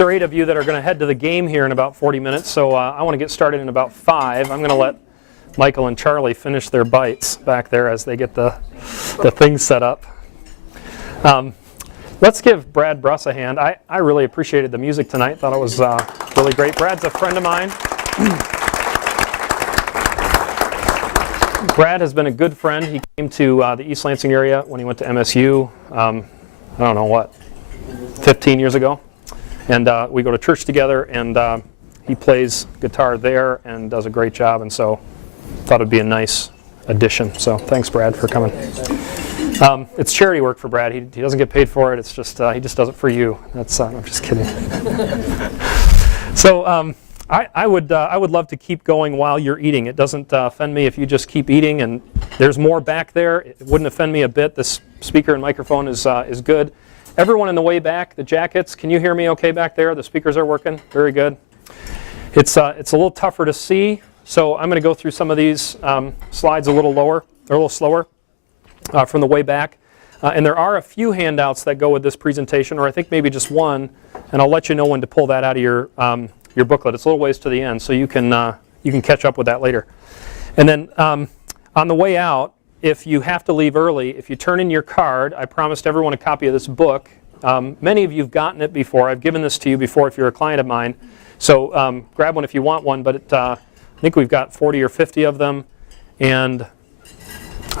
or 8 of you that are going to head to the game here in about 40 minutes, so I want to get started in about 5. I'm going to let Michael and Charlie finish their bites back there as they get the things set up. Let's give Brad Bruss a hand. I really appreciated the music tonight. Thought it was really great. Brad's a friend of mine. Brad has been a good friend. He came to the East Lansing area when he went to MSU, I don't know what, 15 years ago. And we go to church together, and he plays guitar there and does a great job, and so thought it'd be a nice addition. So thanks, Brad, for coming. It's charity work for Brad. He doesn't get paid for it. It's just he just does it for you. That's I'm just kidding. So I would love to keep going while you're eating. It doesn't offend me if you just keep eating, and there's more back there. It wouldn't offend me a bit. This speaker and microphone is good. Everyone in the way back, the jackets, can you hear me okay back there? The speakers are working? Very good. It's a little tougher to see, so I'm going to go through some of these slides a little lower, or a little slower from the way back. And there are a few handouts that go with this presentation, or I think maybe just one, and I'll let you know when to pull that out of your booklet. It's a little ways to the end, so you can catch up with that later. And then on the way out, if you have to leave early, if you turn in your card, I promised everyone a copy of this book. Many of you have gotten it before. I've given this to you before if you're a client of mine. So grab one if you want one, but I think we've got 40 or 50 of them. And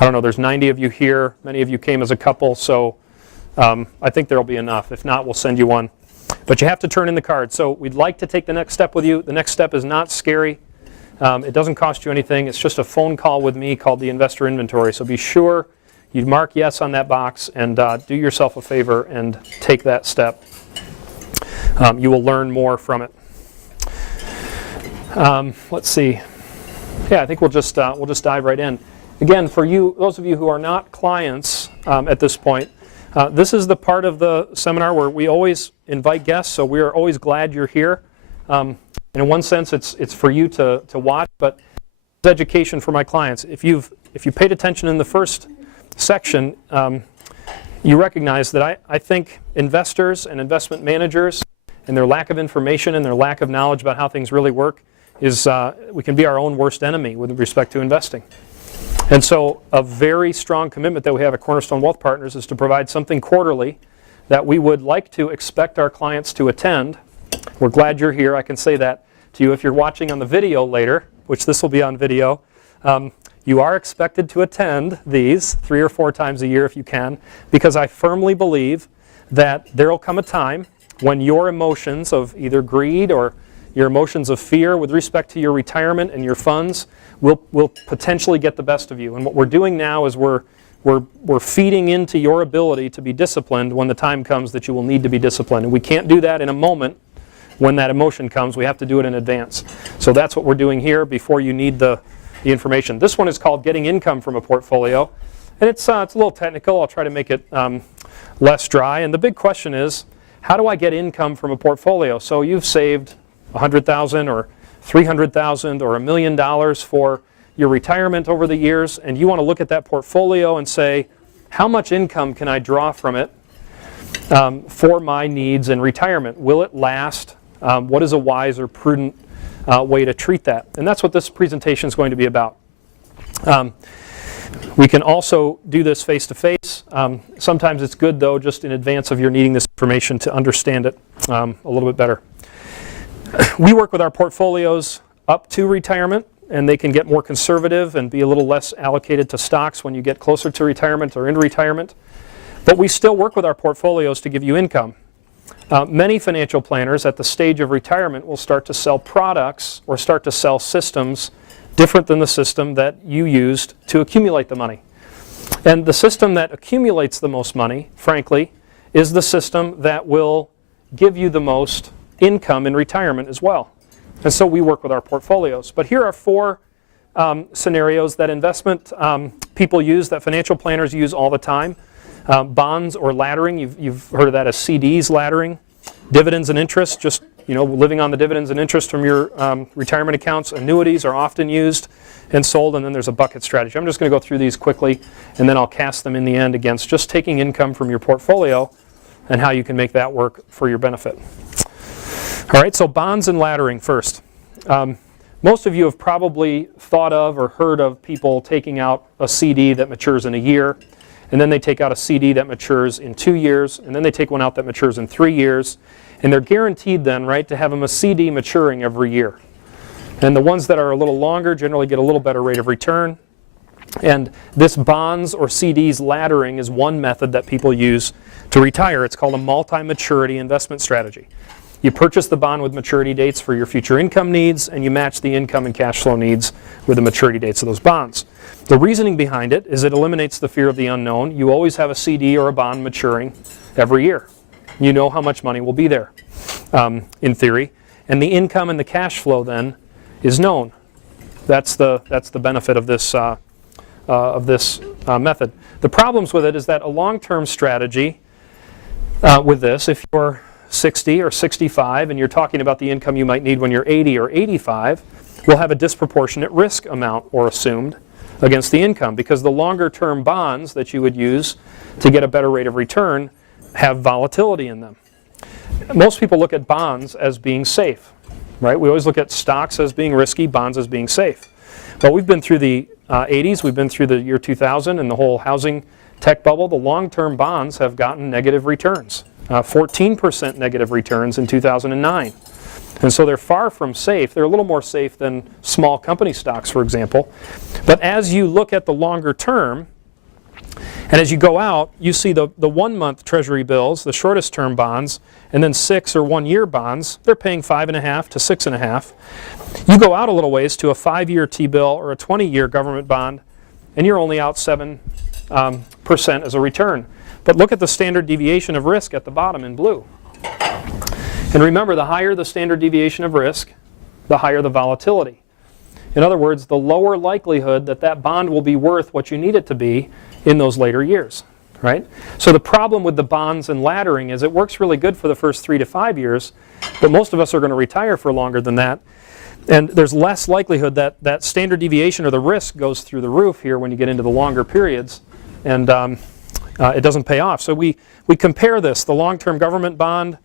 I don't know, there's 90 of you here. Many of you came as a couple, so I think there'll be enough. If not, we'll send you one. But you have to turn in the card. So we'd like to take the next step with you. The next step is not scary. It doesn't cost you anything. It's just a phone call with me called the Investor Inventory. So be sure you mark yes on that box and do yourself a favor and take that step. You will learn more from it. Let's see. Yeah, I think we'll just dive right in. Again, for you, those of you who are not clients at this point, this is the part of the seminar where we always invite guests. So we are always glad you're here. And in one sense, it's for you to watch, but it's education for my clients. If you paid attention in the first section, you recognize that I think investors and investment managers and their lack of information and their lack of knowledge about how things really work is we can be our own worst enemy with respect to investing. And so a very strong commitment that we have at Cornerstone Wealth Partners is to provide something quarterly that we would like to expect our clients to attend. We're glad you're here. I can say that to you. If you're watching on the video later, which this will be on video, you are expected to attend these 3 or 4 times a year if you can, because I firmly believe that there will come a time when your emotions of either greed or your emotions of fear with respect to your retirement and your funds will potentially get the best of you. And what we're doing now is we're feeding into your ability to be disciplined when the time comes that you will need to be disciplined. And we can't do that in a moment when that emotion comes. We have to do it in advance. So that's what we're doing here before you need the information. This one is called Getting Income from a Portfolio. And it's a little technical. I'll try to make it less dry. And the big question is, how do I get income from a portfolio? So you've saved $100,000 or $300,000 or $1 million for your retirement over the years, and you want to look at that portfolio and say, how much income can I draw from it for my needs in retirement? Will it last? What is a wise or prudent way to treat that? And that's what this presentation is going to be about. We can also do this face-to-face. Sometimes it's good, though, just in advance of your needing this information to understand it a little bit better. We work with our portfolios up to retirement, and they can get more conservative and be a little less allocated to stocks when you get closer to retirement or in retirement. But we still work with our portfolios to give you income. Many financial planners at the stage of retirement will start to sell products or start to sell systems different than the system that you used to accumulate the money. And the system that accumulates the most money, frankly, is the system that will give you the most income in retirement as well. And so we work with our portfolios. But here are 4 scenarios that investment people use, that financial planners use all the time. Bonds or laddering, you've heard of that as CDs laddering. Dividends and interest, just living on the dividends and interest from your retirement accounts. Annuities are often used and sold, and then there's a bucket strategy. I'm just going to go through these quickly, and then I'll cast them in the end against just taking income from your portfolio and how you can make that work for your benefit. All right, so bonds and laddering first. Most of you have probably thought of or heard of people taking out a CD that matures in a year, and then they take out a CD that matures in 2 years, and then they take one out that matures in 3 years, and they're guaranteed then, right, to have a CD maturing every year. And the ones that are a little longer generally get a little better rate of return. And this bonds or CDs laddering is one method that people use to retire. It's called a multi-maturity investment strategy. You purchase the bond with maturity dates for your future income needs, and you match the income and cash flow needs with the maturity dates of those bonds. The reasoning behind it is it eliminates the fear of the unknown. You always have a CD or a bond maturing every year. You know how much money will be there, in theory. And the income and the cash flow then is known. That's the benefit of this method. The problems with it is that a long-term strategy with this, if you're 60 or 65 and you're talking about the income you might need when you're 80 or 85, will have a disproportionate risk amount or assumed against the income, because the longer term bonds that you would use to get a better rate of return have volatility in them. Most people look at bonds as being safe, right? We always look at stocks as being risky, bonds as being safe. But we've been through the 80s, we've been through the year 2000 and the whole housing tech bubble. The long-term bonds have gotten negative returns, 14% negative returns in 2009. And so they're far from safe. They're a little more safe than small company stocks, for example. But as you look at the longer term, and as you go out, you see the 1-month treasury bills, the shortest term bonds, and then 6 or 1-year bonds, they're paying 5.5 to 6.5. You go out a little ways to a 5-year T-bill or a 20-year government bond, and you're only out 7% as a return. But look at the standard deviation of risk at the bottom in blue. And remember, the higher the standard deviation of risk, the higher the volatility. In other words, the lower likelihood that that bond will be worth what you need it to be in those later years, right? So the problem with the bonds and laddering is it works really good for the first 3 to 5 years, but most of us are going to retire for longer than that. And there's less likelihood that that standard deviation or the risk goes through the roof here when you get into the longer periods, and it doesn't pay off. So we compare this. The long-term government bond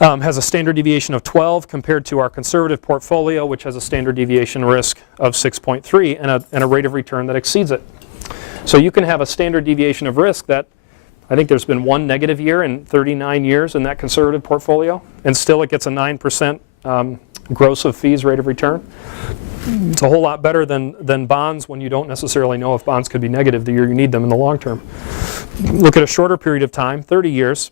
has a standard deviation of 12 compared to our conservative portfolio, which has a standard deviation risk of 6.3 and a rate of return that exceeds it. So you can have a standard deviation of risk that, I think there's been 1 negative year in 39 years in that conservative portfolio, and still it gets a 9% gross of fees rate of return. It's a whole lot better than bonds when you don't necessarily know if bonds could be negative the year you need them in the long term. Look at a shorter period of time, 30 years.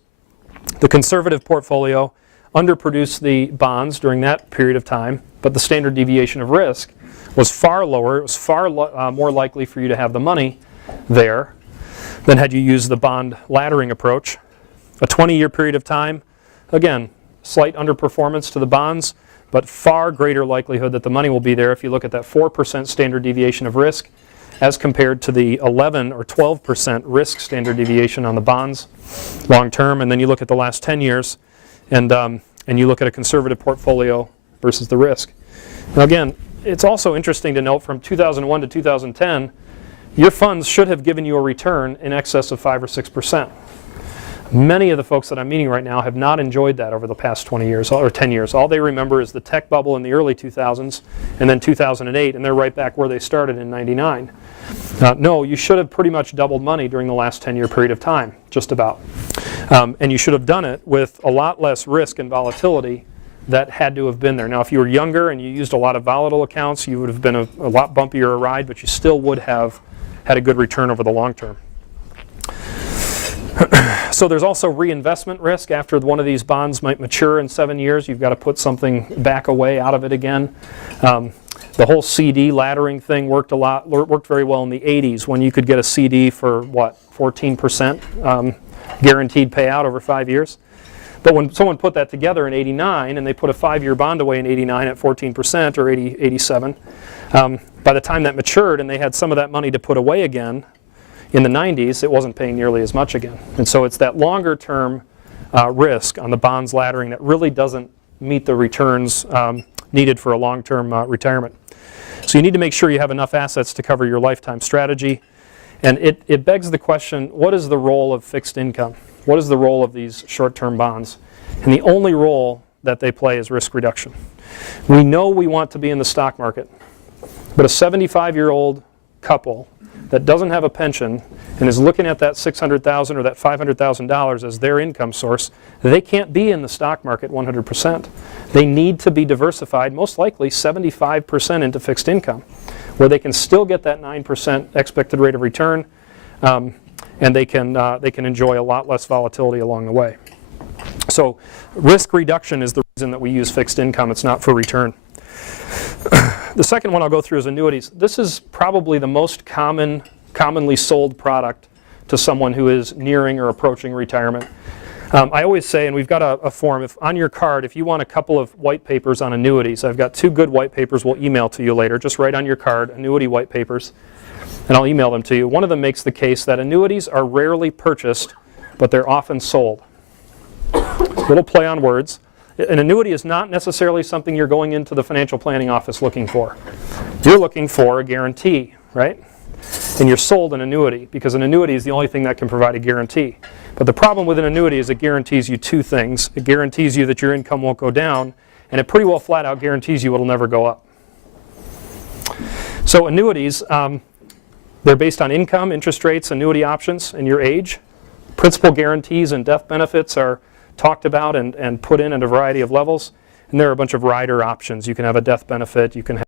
The conservative portfolio underproduced the bonds during that period of time, but the standard deviation of risk was far lower. It was far more likely for you to have the money there than had you used the bond laddering approach. A 20-year period of time, again, slight underperformance to the bonds, but far greater likelihood that the money will be there if you look at that 4% standard deviation of risk as compared to the 11 or 12% risk standard deviation on the bonds long term. And then you look at the last 10 years and you look at a conservative portfolio versus the risk. Now again, it's also interesting to note from 2001 to 2010, your funds should have given you a return in excess of 5 or 6%. Many of the folks that I'm meeting right now have not enjoyed that over the past 20 years or 10 years. All they remember is the tech bubble in the early 2000s and then 2008, and they're right back where they started in 99. No, you should have pretty much doubled money during the last 10-year period of time, just about. And you should have done it with a lot less risk and volatility that had to have been there. Now, if you were younger and you used a lot of volatile accounts, you would have been a lot bumpier a ride, but you still would have had a good return over the long term. So there's also reinvestment risk. After one of these bonds might mature in 7 years, you've got to put something back away out of it again. The whole CD laddering thing worked very well in the 80s when you could get a CD for, 14% guaranteed payout over 5 years. But when someone put that together in 89 and they put a 5-year bond away in 89 at 14% or 87, by the time that matured and they had some of that money to put away again, in the 90s, it wasn't paying nearly as much again. And so it's that longer term risk on the bonds laddering that really doesn't meet the returns needed for a long-term retirement. So you need to make sure you have enough assets to cover your lifetime strategy. And it begs the question, what is the role of fixed income? What is the role of these short-term bonds? And the only role that they play is risk reduction. We know we want to be in the stock market, but a 75-year-old couple that doesn't have a pension and is looking at that $600,000 or that $500,000 as their income source, they can't be in the stock market 100%. They need to be diversified, most likely 75% into fixed income, where they can still get that 9% expected rate of return, and they can enjoy a lot less volatility along the way. So risk reduction is the reason that we use fixed income. It's not for return. The second one I'll go through is annuities. This is probably the most commonly sold product to someone who is nearing or approaching retirement. I always say, and we've got a form, if on your card, if you want a couple of white papers on annuities, I've got 2 good white papers we'll email to you later. Just write on your card, annuity white papers, and I'll email them to you. One of them makes the case that annuities are rarely purchased, but they're often sold. Little play on words. An annuity is not necessarily something you're going into the financial planning office looking for. You're looking for a guarantee, right? And you're sold an annuity because an annuity is the only thing that can provide a guarantee. But the problem with an annuity is it guarantees you 2 things. It guarantees you that your income won't go down, and it pretty well flat out guarantees you it'll never go up. So annuities, they're based on income, interest rates, annuity options, and your age. Principal guarantees and death benefits are talked about and put in at a variety of levels. And there are a bunch of rider options. You can have a death benefit, you can have